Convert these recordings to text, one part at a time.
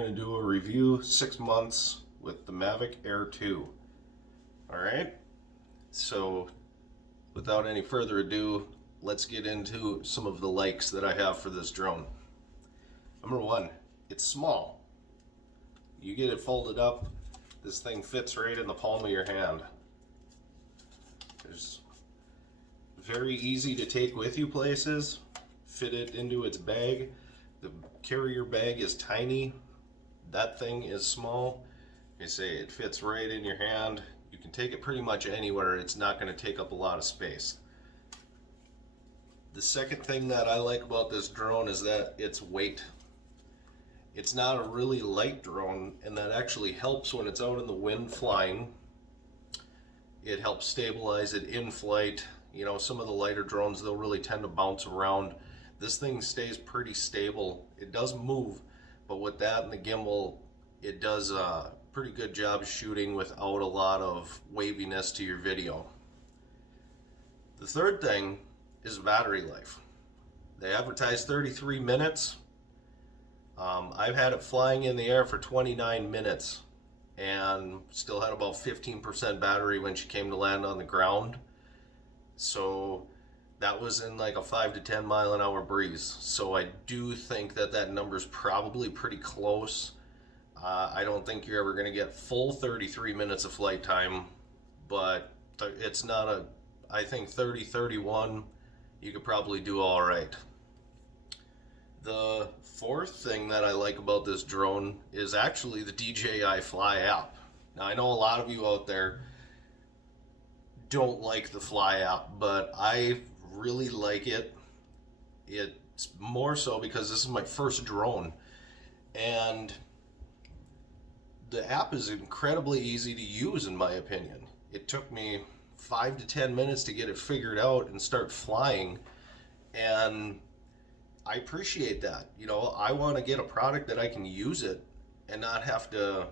going to do a review 6 months with the Mavic Air 2. Alright, so without any further ado, let's get into some of the likes that I have for this drone. Number one, it's small. You get it folded up, this thing fits right in the palm of your hand. It's very easy to take with you places, fit it into its bag. The carrier bag is tiny, that thing is small. They say it fits right in your hand. You can take it pretty much anywhere. It's not going to take up a lot of space. The second thing that I like about this drone is that its weight. It's not a really light drone, and that actually helps when it's out in the wind flying. It helps stabilize it in flight. You know, some of the lighter drones, they'll really tend to bounce around. This thing stays pretty stable. It does move, but with that and the gimbal, it does a pretty good job shooting without a lot of waviness to your video. The third thing is battery life. They advertise 33 minutes. I've had it flying in the air for 29 minutes and still had about 15% battery when she came to land on the ground. So that was in like a 5 to 10 mile an hour breeze. So I do think that that number's probably pretty close. I don't think you're ever going to get full 33 minutes of flight time, but it's not a, I think 30, 31, you could probably do all right. The fourth thing that I like about this drone is actually the DJI Fly app. Now I know a lot of you out there don't like the Fly app, but I really like it. It's more so because this is my first drone, and the app is incredibly easy to use in my opinion. It took me 5 to 10 minutes to get it figured out and start flying, and I appreciate that. You know, I want to get a product that I can use it and not have to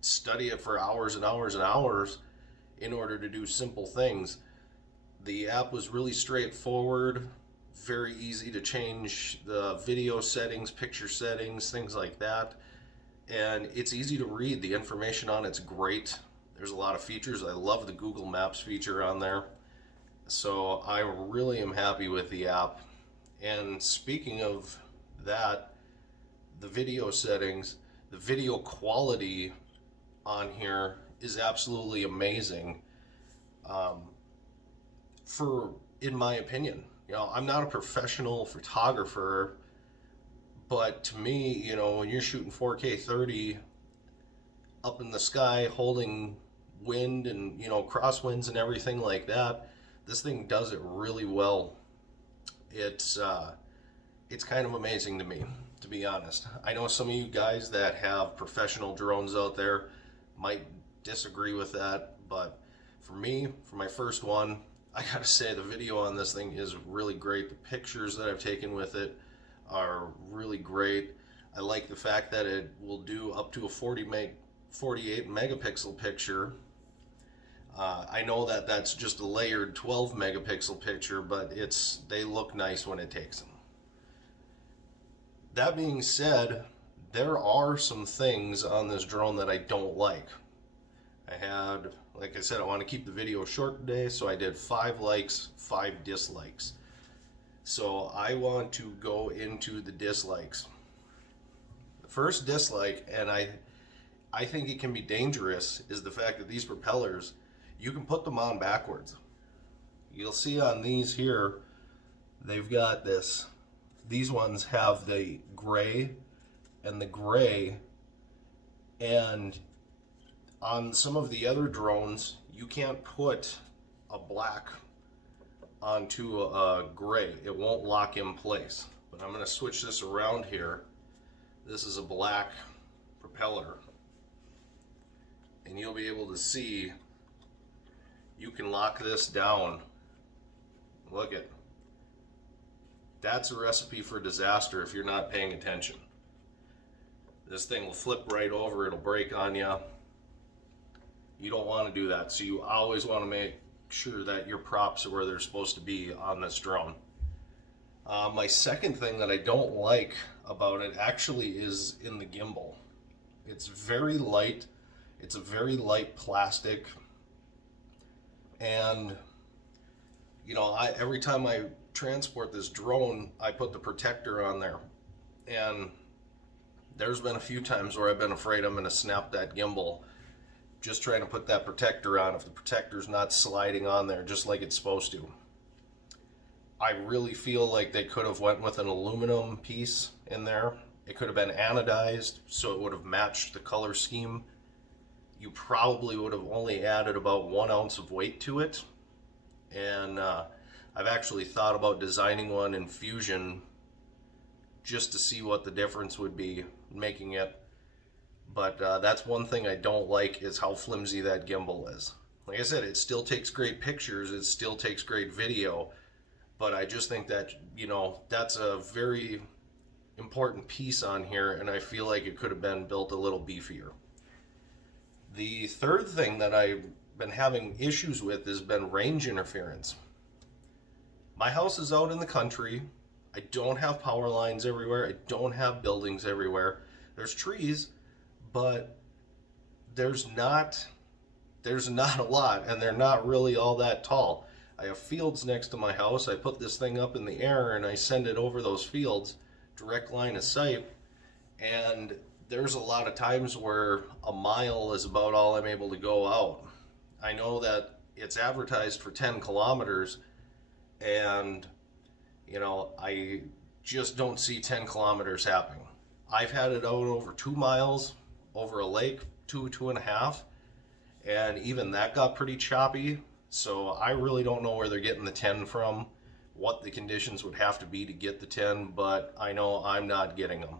study it for hours and hours and hours in order to do simple things. The app was really straightforward, very easy to change the video settings, picture settings, things like that. And it's easy to read. The information on it's great. There's a lot of features. I love the Google Maps feature on there. So I really am happy with the app. And speaking of that, the video settings, the video quality on here is absolutely amazing. In my opinion, you know, I'm not a professional photographer, but to me, you know, when you're shooting 4K 30 up in the sky, holding wind and, you know, crosswinds and everything like that, this thing does it really well. It's kind of amazing to me, to be honest. I know some of you guys that have professional drones out there might disagree with that, but for me, for my first one, I gotta say the video on this thing is really great. The pictures that I've taken with it are really great. I like the fact that it will do up to a 48 megapixel picture. I know that that's just a layered 12 megapixel picture, but they look nice when it takes them. That being said, there are some things on this drone that I don't like. Like I said, I want to keep the video short today, so I did 5 likes, 5 dislikes. So I want to go into the dislikes. The first dislike, and I think it can be dangerous, is the fact that these propellers, you can put them on backwards. You'll see on these here, they've got this. These ones have the gray and the gray, and on some of the other drones, you can't put a black onto a gray. It won't lock in place. But I'm going to switch this around here. This is a black propeller, and you'll be able to see you can lock this down. Look at, that's a recipe for disaster if you're not paying attention. This thing will flip right over, it'll break on you. You don't want to do that, so you always want to make sure that your props are where they're supposed to be on this drone. My second thing that I don't like about it actually is in the gimbal. It's very light. It's a very light plastic, and every time I transport this drone, I put the protector on there, and there's been a few times where I've been afraid I'm going to snap that gimbal just trying to put that protector on if the protector's not sliding on there just like it's supposed to. I really feel like they could have went with an aluminum piece in there. It could have been anodized so it would have matched the color scheme. You probably would have only added about 1 ounce of weight to it. And I've actually thought about designing one in Fusion just to see what the difference would be making it. But that's one thing I don't like, is how flimsy that gimbal is. Like I said, it still takes great pictures, it still takes great video, but I just think that, that's a very important piece on here, and I feel like it could have been built a little beefier. The third thing that I've been having issues with has been range interference. My house is out in the country. I don't have power lines everywhere. I don't have buildings everywhere. There's trees, but there's not a lot, and they're not really all that tall. I have fields next to my house. I put this thing up in the air and I send it over those fields, direct line of sight, and there's a lot of times where a mile is about all I'm able to go out. I know that it's advertised for 10 kilometers, and I just don't see 10 kilometers happening. I've had it out over 2 miles over a lake, 2.5, and even that got pretty choppy. So I really don't know where they're getting the 10 from, what the conditions would have to be to get the 10, but I know I'm not getting them.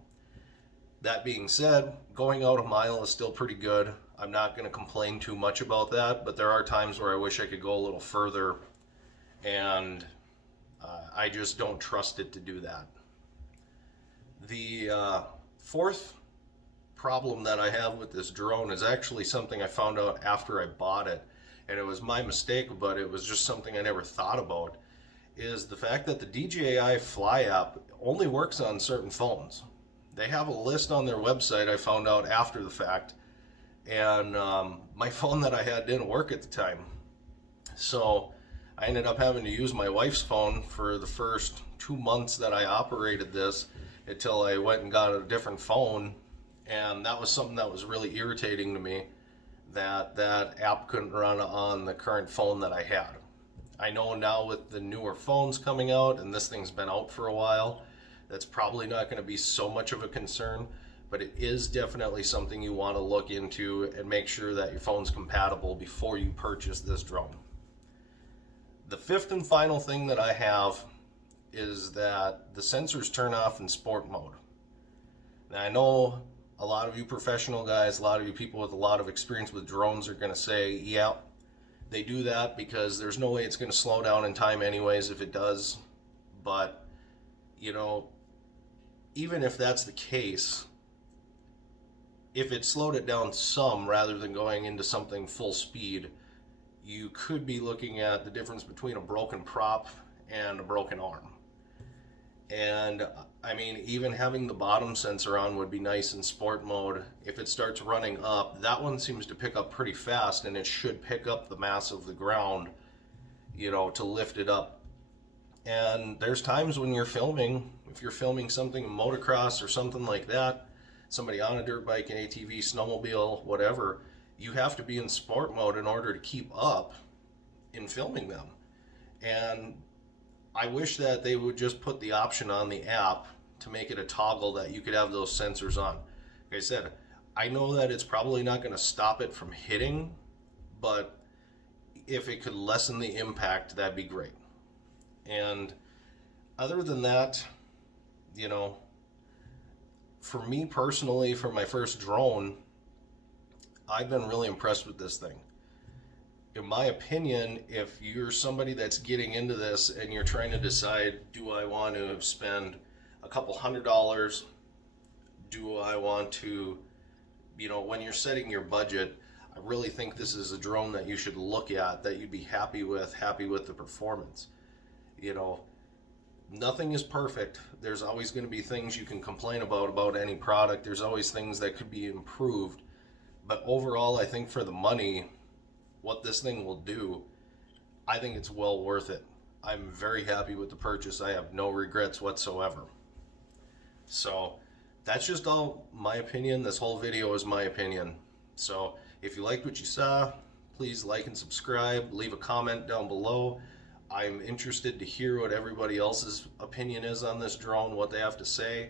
That being said, going out a mile is still pretty good. I'm not going to complain too much about that, but there are times where I wish I could go a little further, and I just don't trust it to do that. The fourth problem that I have with this drone is actually something I found out after I bought it, and it was my mistake, but it was just something I never thought about, is the fact that the DJI Fly app only works on certain phones. They have a list on their website, I found out after the fact, and my phone that I had didn't work at the time. So I ended up having to use my wife's phone for the first 2 months that I operated this until I went and got a different phone, and that was something that was really irritating to me, that app couldn't run on the current phone that I had. I know now with the newer phones coming out, and this thing's been out for a while, that's probably not going to be so much of a concern, but it is definitely something you want to look into and make sure that your phone's compatible before you purchase this drone. The fifth and final thing that I have is that the sensors turn off in sport mode. Now I know a lot of you professional guys, a lot of you people with a lot of experience with drones are going to say, yeah, they do that because there's no way it's going to slow down in time anyways if it does. But, even if that's the case, if it slowed it down some rather than going into something full speed, you could be looking at the difference between a broken prop and a broken arm. And I mean, even having the bottom sensor on would be nice in sport mode. If it starts running up, that one seems to pick up pretty fast, and it should pick up the mass of the ground, to lift it up. And there's times when you're filming, if you're filming something in motocross or something like that, somebody on a dirt bike, an ATV, snowmobile, whatever, you have to be in sport mode in order to keep up in filming them. And I wish that they would just put the option on the app to make it a toggle that you could have those sensors on. Like I said, I know that it's probably not going to stop it from hitting, but if it could lessen the impact, that'd be great. And other than that, for me personally, for my first drone, I've been really impressed with this thing. In my opinion, if you're somebody that's getting into this and you're trying to decide, do I want to spend a couple $100? Do I want to, when you're setting your budget, I really think this is a drone that you should look at, that you'd be happy with the performance. nothing is perfect. There's always going to be things you can complain about any product. There's always things that could be improved. But overall, I think for the money, what this thing will do, I think it's well worth it. I'm very happy with the purchase. I have no regrets whatsoever. So that's just all my opinion. This whole video is my opinion. So if you liked what you saw, please like and subscribe. Leave a comment down below. I'm interested to hear what everybody else's opinion is on this drone, what they have to say.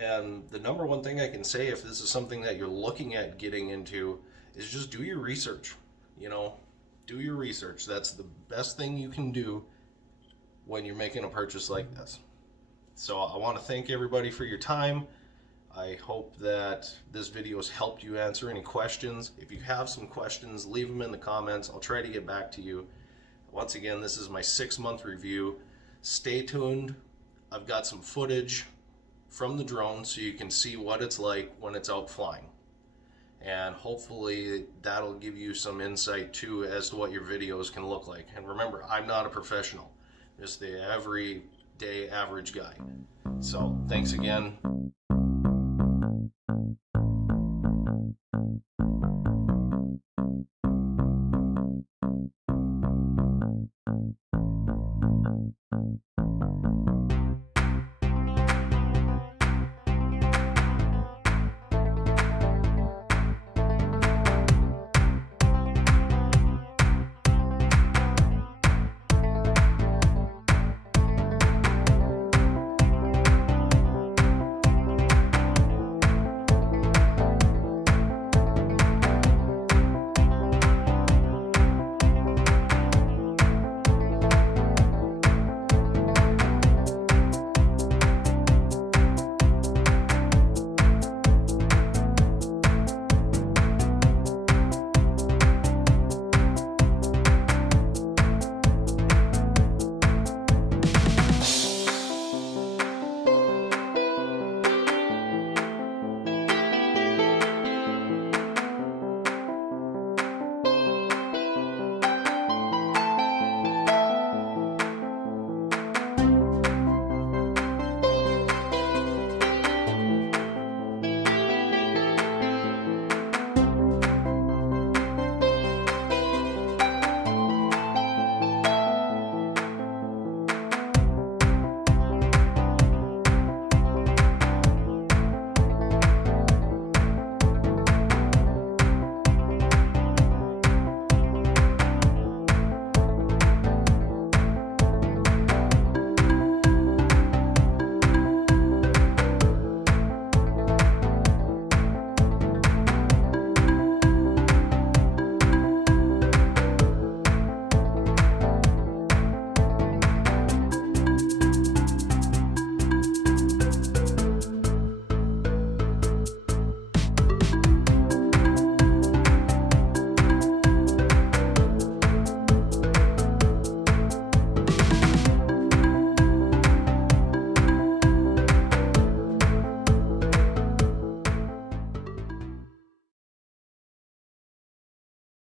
And the number one thing I can say, if this is something that you're looking at getting into, is just do your research. You know, do your research. That's the best thing you can do when you're making a purchase like this. So I want to thank everybody for your time. I hope that this video has helped you answer any questions. If you have some questions, leave them in the comments. I'll try to get back to you. Once again, this is my 6-month review. Stay tuned. I've got some footage from the drone so you can see what it's like when it's out flying. And hopefully that'll give you some insight too as to what your videos can look like. And remember, I'm not a professional, just the everyday average guy. So thanks again.